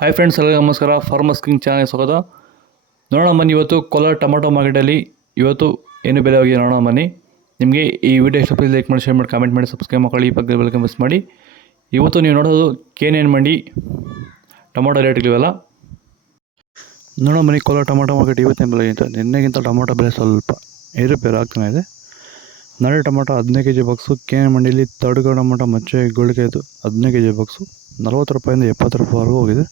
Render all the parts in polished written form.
Hi friends, ಎಲ್ಲರಿಗೂ ನಮಸ್ಕಾರ. Farmers king channel ಸ್ವಾಗತ. ನೋಡೋಣ ಬನ್ನಿ, ಇವತ್ತು ಕೋಲಾರ ಟೊಮಾಟೊ ಮಾರ್ಕೆಟಲ್ಲಿ ಇವತ್ತು ಏನು ಬೆಲೆ ಹೋಗಿದೆ ನೋಡೋಣ ಬನ್ನಿ. ನಿಮಗೆ ಈ ವಿಡಿಯೋ ಇಷ್ಟ ಪ್ಲೀಸ್ ಲೈಕ್ ಮಾಡಿ, ಶೇರ್ ಮಾಡಿ, ಕಾಮೆಂಟ್ ಮಾಡಿ, ಸಬ್ಸ್ಕ್ರೈಬ್ ಮಾಡಿ, ಪಕ್ಕದ ಬೆಲ್ ಮಿಸ್ ಮಾಡಿ. ಇವತ್ತು ನೀವು ನೋಡೋದು KNN ಮಂಡಿ ಟೊಮಾಟೊ ರೇಟ್ಗಳಿವೆಲ್ಲ ನೋಡೋಣ ಬನ್ನಿ. ಕೋಲಾರ ಟೊಮಾಟೊ ಮಾರ್ಕೆಟ್ ಇವತ್ತಿನ ಬೆಲೆಗಿಂತ ನಿನ್ನೆಗಿಂತ ಟೊಮಾಟೊ ಬೆಲೆ ಸ್ವಲ್ಪ ಏರುಪೇರು ಆಗ್ತಾನೆ ಇದೆ. ನಾಳೆ ಟೊಮಾಟೊ 15 kg ಬಾಕ್ಸು KNN ಮಂಡಿಯಲ್ಲಿ ತರ್ಡ್ ಟೊಮಾಟೊ ಮಚ್ಚೆ ಗೋಳಿಗೆದು 15 kg ಬಾಕ್ಸು 40 ರೂಪಾಯಿಂದ 70 ರೂಪಾಯಿವರೆಗೂ ಹೋಗಿದೆ.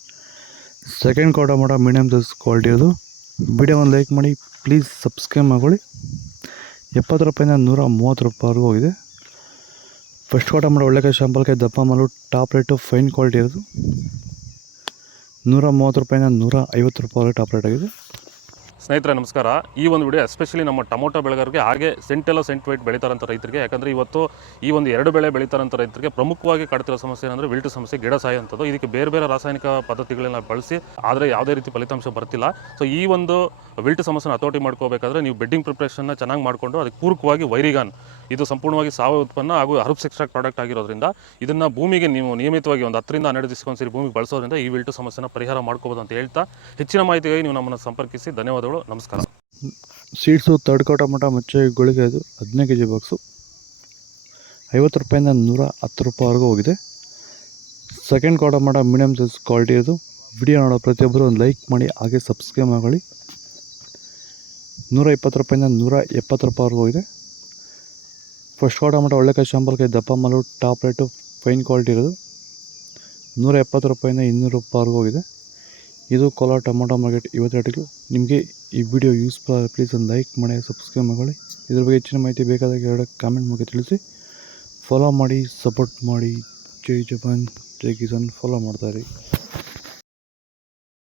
ಸೆಕೆಂಡ್ ಕೋ ಟೊಮಾಟೊ ಮೀಡಿಯಮ್ ಸೈಜ್ ಕ್ವಾಲಿಟಿ ಇರೋದು. ವಿಡಿಯೋವನ್ನು ಲೈಕ್ ಮಾಡಿ, ಪ್ಲೀಸ್ ಸಬ್ಸ್ಕ್ರೈಬ್ ಮಾಡ್ಕೊಳ್ಳಿ. 70 ರೂಪಾಯಿಂದ 130 ರೂಪಾಯಿವರೆಗೂ ಹೋಗಿದೆ. ಫಸ್ಟ್ ಕೋ ಟೊಮಾಟೊ ಒಳ್ಳೆಕಾಯಿ ಶಾಂಪಲ್ಗೆ ದಪ್ಪ ಮಾಲು ಟಾಪ್ ರೇಟು ಫೈನ್ ಕ್ವಾಲಿಟಿ ಇರೋದು. 130 ರೂಪಾಯಿಂದ 150 ರೂಪಾಯಿವರೆಗೆ ಟಾಪ್ ರೇಟ್ ಆಗಿದೆ. ಸ್ನೇಹಿತರೆ ನಮಸ್ಕಾರ. ಈ ಒಂದು ವಿಡಿಯೋ ಎಸ್ಪೆಷಲಿ ನಮ್ಮ ಟೊಮೊಟೊ ಬೆಳೆಗಾರರಿಗೆ, ಹಾಗೆ ಸೆಂಟ್ ವೈಟ್ ಬೆಳೀತಾರಂಥ ರೈತರಿಗೆ. ಯಾಕಂದರೆ ಇವತ್ತು ಈ ಒಂದು 2 ಬೆಳೆ ಬೆಳೀತಾರಂಥ ರೈತರಿಗೆ ಪ್ರಮುಖವಾಗಿ ಕಾಡ್ತಿರೋ ಸಮಸ್ಯೆ ಏನಂದರೆ ವಿಲ್ಟ್ ಸಮಸ್ಯೆ, ಗಿಡ ಸಾಯುವಂಥದ್ದು. ಇದಕ್ಕೆ ಬೇರೆ ಬೇರೆ ರಾಸಾಯನಿಕ ಪದ್ಧತಿಗಳನ್ನ ಬಳಸಿ ಆದರೆ ಯಾವುದೇ ರೀತಿ ಫಲಿತಾಂಶ ಬರ್ತಿಲ್ಲ. ಸೊ ಈ ಒಂದು ವಿಲ್ಟ್ ಸಮಸ್ಯೆನ ಹತೋಟಿ ಮಾಡ್ಕೋಬೇಕಾದ್ರೆ ನೀವು ಬೆಡ್ಡಿಂಗ್ ಪ್ರಿಪ್ರೇಷನ್ನ ಚೆನ್ನಾಗಿ ಮಾಡಿಕೊಂಡು ಅದಕ್ಕೆ ಪೂರಕವಾಗಿ ವೈರಿಗಾನ್, ಇದು ಸಂಪೂರ್ಣವಾಗಿ ಸಾವಯವ ಉತ್ಪನ್ನ ಹಾಗೂ ಹರ್ಬ್ಸ್ ಎಕ್ಸ್ಟ್ರಾಕ್ಟ್ ಪ್ರಾಡಕ್ಟ್ ಆಗಿರೋದ್ರಿಂದ ಇದನ್ನು ಭೂಮಿಗೆ ನೀವು ನಿಯಮಿತವಾಗಿ ಒಂದು 10 ರಿಂದ 12 ದಿವಸಕ್ಕೊಂದ್ಸರಿ ಭೂಮಿಗೆ ಬಳಸೋದ್ರಿಂದ ಈ ವಿಲ್ಟ್ ಸಮಸ್ಯೆನ ಪರಿಹಾರ ಮಾಡ್ಕೋಬೋದು ಅಂತ ಹೇಳ್ತಾ, ಹೆಚ್ಚಿನ ಮಾಹಿತಿಗಾಗಿ ನೀವು ನಮ್ಮನ್ನು ಸಂಪರ್ಕಿಸಿ. ಧನ್ಯವಾದಗಳು, ನಮಸ್ಕಾರ. ಸೀಡ್ಸು ತರ್ಡ್ ಕೋ ಟೊಮಾಟೊ ಮಚ್ಚೆ ಗೋಳಿಗೆ ಅದು 15 kg ಬಾಕ್ಸು 50 ರೂಪಾಯಿಂದ 110 ರೂಪಾಯಿವರೆಗೂ ಹೋಗಿದೆ. ಸೆಕೆಂಡ್ ಕೋ ಟೊಮಾಟೊ ಮೀಡಿಯಮ್ ಸೈಜ್ ಕ್ವಾಲಿಟಿ ಇರೋದು. ವಿಡಿಯೋ ನೋಡೋ ಪ್ರತಿಯೊಬ್ಬರು ಒಂದು ಲೈಕ್ ಮಾಡಿ, ಹಾಗೆ ಸಬ್ಸ್ಕ್ರೈಬ್ ಮಾಡ್ಕೊಳ್ಳಿ. 120 ರೂಪಾಯಿಂದ 170 ರೂಪಾಯಿವರೆಗೂ ಹೋಗಿದೆ. ಫಸ್ಟ್ ಕೋ ಟೊಮಾಟೊ ಒಳ್ಳೆಕಾಯಿ ಶಾಂಪಲ್ಗೆ ದಪ್ಪ ಮಾಲು ಟಾಪ್ ರೇಟು ಫೈನ್ ಕ್ವಾಲಿಟಿ ಇರೋದು. 170 ರೂಪಾಯಿಂದ 200 ರೂಪಾಯಿವರೆಗೂ ಹೋಗಿದೆ. ಇದು ಕೋಲಾರ ಟೊಮಾಟೊ ಮಾರ್ಕೆಟ್ ಇವತ್ತು ರೇಟ್ಗಳು. ನಿಮಗೆ ಈ ವಿಡಿಯೋ ಯೂಸ್ಫುಲ್ ಆದರೆ ಪ್ಲೀಸ್ ಒಂದು ಲೈಕ್ ಮಾಡಿ, ಸಬ್ಸ್ಕ್ರೈಬ್ ಮಾಡ್ಕೊಳ್ಳಿ. ಇದ್ರ ಬಗ್ಗೆ ಹೆಚ್ಚಿನ ಮಾಹಿತಿ ಬೇಕಾದಾಗ ಕಾಮೆಂಟ್ ಮಾಡಿ ತಿಳಿಸಿ. ಫಾಲೋ ಮಾಡಿ, ಸಪೋರ್ಟ್ ಮಾಡಿ. ಜೈ ಜವಾನ್ ಜೈ ಕಿಸಾನ್ ಫಾಲೋ ಮಾಡ್ತಾಯಿರಿ.